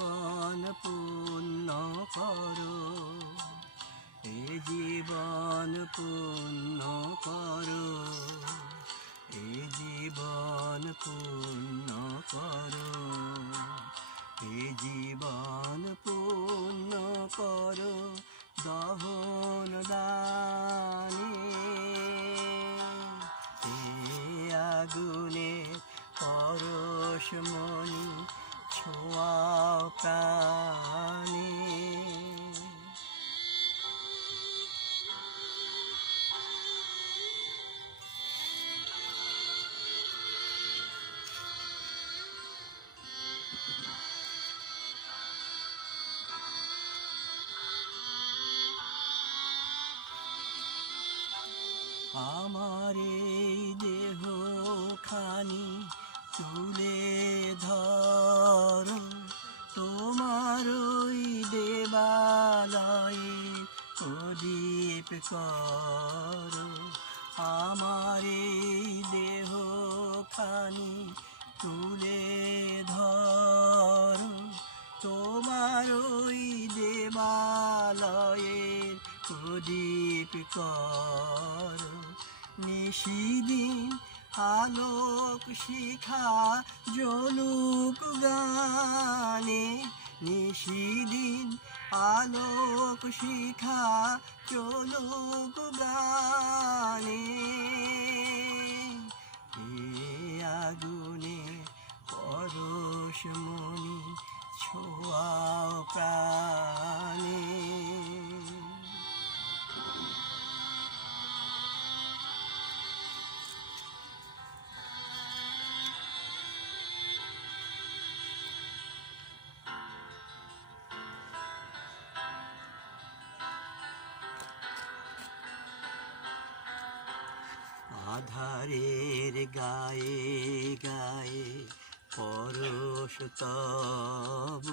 জীবন পূর্ণ করো, এ জীবন পূর্ণ করো, এ জীবন পূর্ণ করো, এ জীবন পূর্ণ করো দহন দানে। এ আগুনে পরশমণি ছোঁয়াও প্রাণে। আমার এই দেহ খানি তুলে ধরো, তোমার ওই দেবালয়ে প্রদীপ করো। আমার এই দেহ খানি তুলে ধরো, তোমার ওই দেবালয়ের প্রদীপ করো। নিশিদিন আলোক শিখা জ্বলুক গানে, নিশিদিন আলোক শিখা জ্বলুক গানে। এ আগুনে পরশমণি ছোঁয়াও প্রাণে। আধারের গায়ে গায়ে পরশ তব,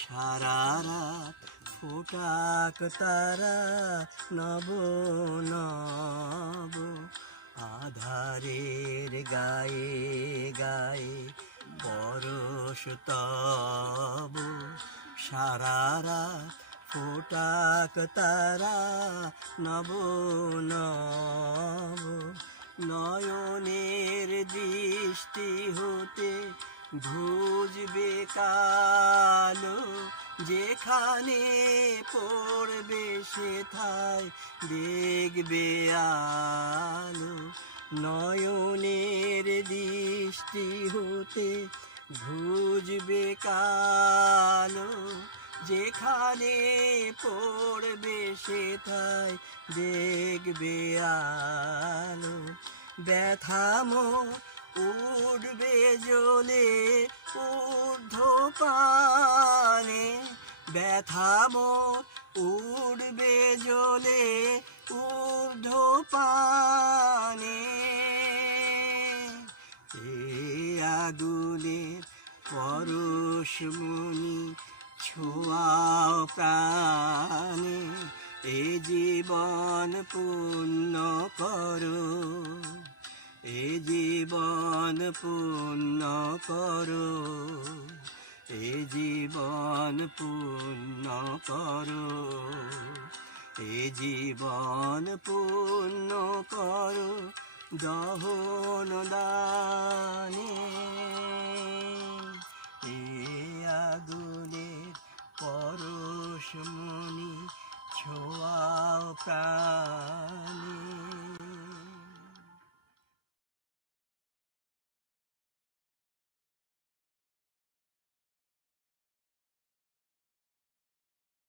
সারা রাত ফোটাক তারা নব নব। আধারের গায়ে গায়ে পরশ তব, সারা রাত ফোটাক তারা নব নব। নয়নের দৃষ্টি হতে ঘুচবে কালো, যেখানে পড়বে সেথায় দেখবে আলো। নয়নের দৃষ্টি হতে ঘুচবে কালো, যেখানে পড়বে সেথায় দেখবে আলো। ব্যথামো উঠবে জ্বলে ঊর্ধ্বপানে, ব্যথামো উঠবে জ্বলে ঊর্ধ্বপানে। এ আগুনের পরশমণি ছোঁয়াও প্রাণে, এ জীবন পূর্ণ করো, এ জীবন পূর্ণ করো, এ জীবন পূর্ণ করো, এ জীবন পূর্ণ করো দহন দানে।